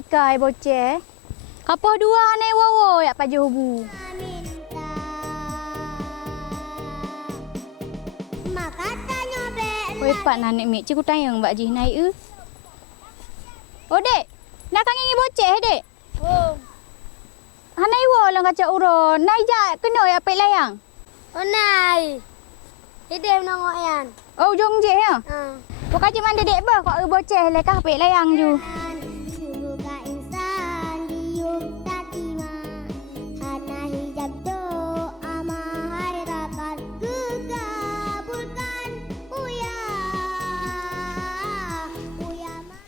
lekai boceh. Kapoh dua nai wowo yak paju hubu. Oi pak nanek mek cikgu tayang mbak ji nai e. Oh dek, nak kangen boceh dek. Oh, Hanai wo lang kaca uro, nai ja kena ya pe layang. oh nai. Hidup nongok yan. Oh jong je ya. Bukan cuma dedek bah kok boceh lekah pe layang ju.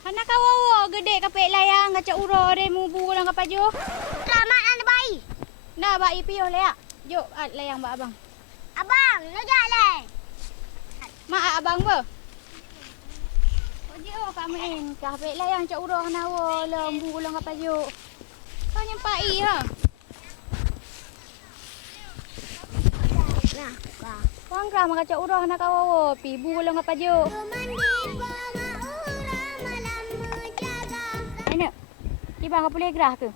Anak kawawa gede kapek layang kaca uro de mubu lang kapaju. Selamat anda bayi. Nah bak ipiyo leak. Jok layang bak abang. Abang, lejak le. Mak abang ba? Oje oh kak main kapek layang kaca uro nawo lembu lang kapaju. Kau nyempai ha. Nah, kak. Wang kah makaca uro anak kawawa pi bu lang kapaju. Ini, iba ka boleh gerah ke?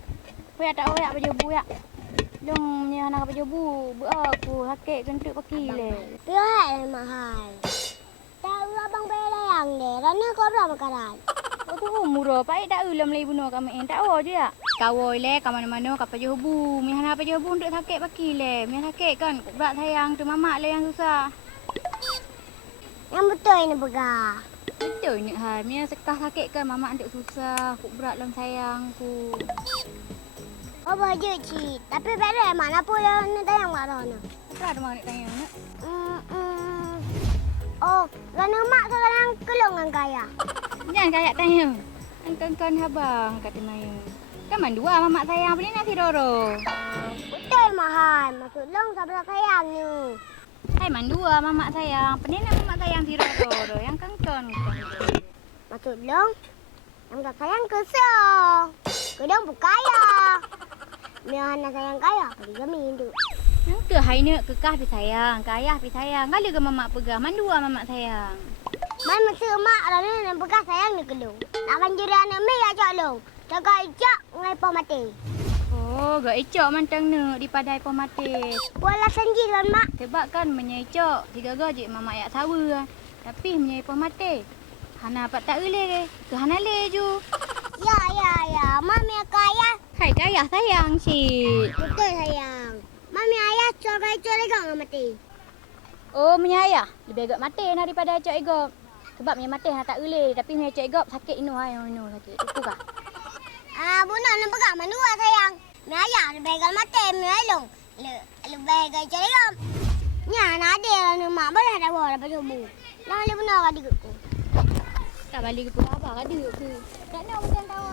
Buat tak oyak baju bu ya. Dong ni anak baju bu, aku hakik kentuk paki le. Pihak yang mahal. Tahu abang belayang deh. Rana kau berapa karat? Oh tu murah, pai dak ulam lei bunuh kami tak oh je ya. Kawoi le ka mana-mana ka baju bu, mi anak baju bu untuk hakik paki le. Mi hakik kan berat sayang tu mamak le yang susah. Yang betul ini begah. Betul ni hai, mi sekah hakik kan mamak untuk susah, ku berat dalam sayangku. Oh baju cik. Tapi beda mana pun yang nak tayang marah nak. Berat mak nak tanya nak. Oh, rana mak sekarang kelongan kaya. Jangan kayak tanya. Kan habang kata mayu. Kan mandua mamak sayang beli nasi roro. Betul mahal. Maksud long sabar sayang ni. Hai mandua mamak sayang. Penina mamak sayang si roro yang kengkon. Maksud long yang tak sayang kesal. Kedong bukaya. Mian nak sayang kaya, pergi jamin tu. Yang ke hai ni kekah pi sayang, kayah pi sayang. Kali ke mamak pegah mandua mamak sayang. Man maksud mak rana nak bekas sayang ni kelong. Nak banjir anak mi ajak long. Jaga ijak ngai pa mati. Oh, gak icok mantang ni di padai pemati. Wala sanji lan mak. Sebab kan menyecok tiga gaji mamak yak sawa. Tapi menyai pemati. Hana pak tak ule ke hana le ju. Ya. Mami kaya. Hai kayah sayang si. Betul sayang. Mami ayah corai-corai kau mati. Oh, menyayah. Lebih agak mati daripada cok egop. Sebab menyay mati tak ule. Tapi menyay cok egop sakit inu hai inu sakit. Itu kah? Bunak nak pegang mandua sayang. Mi ayah lebih agak mati mi long. Lebih agak corai kau. Nya nak ada lah mak boleh dah bawa dapat subuh. Lah le benar adik aku. Tak balik ke apa ada ke. Tak nak macam tahu.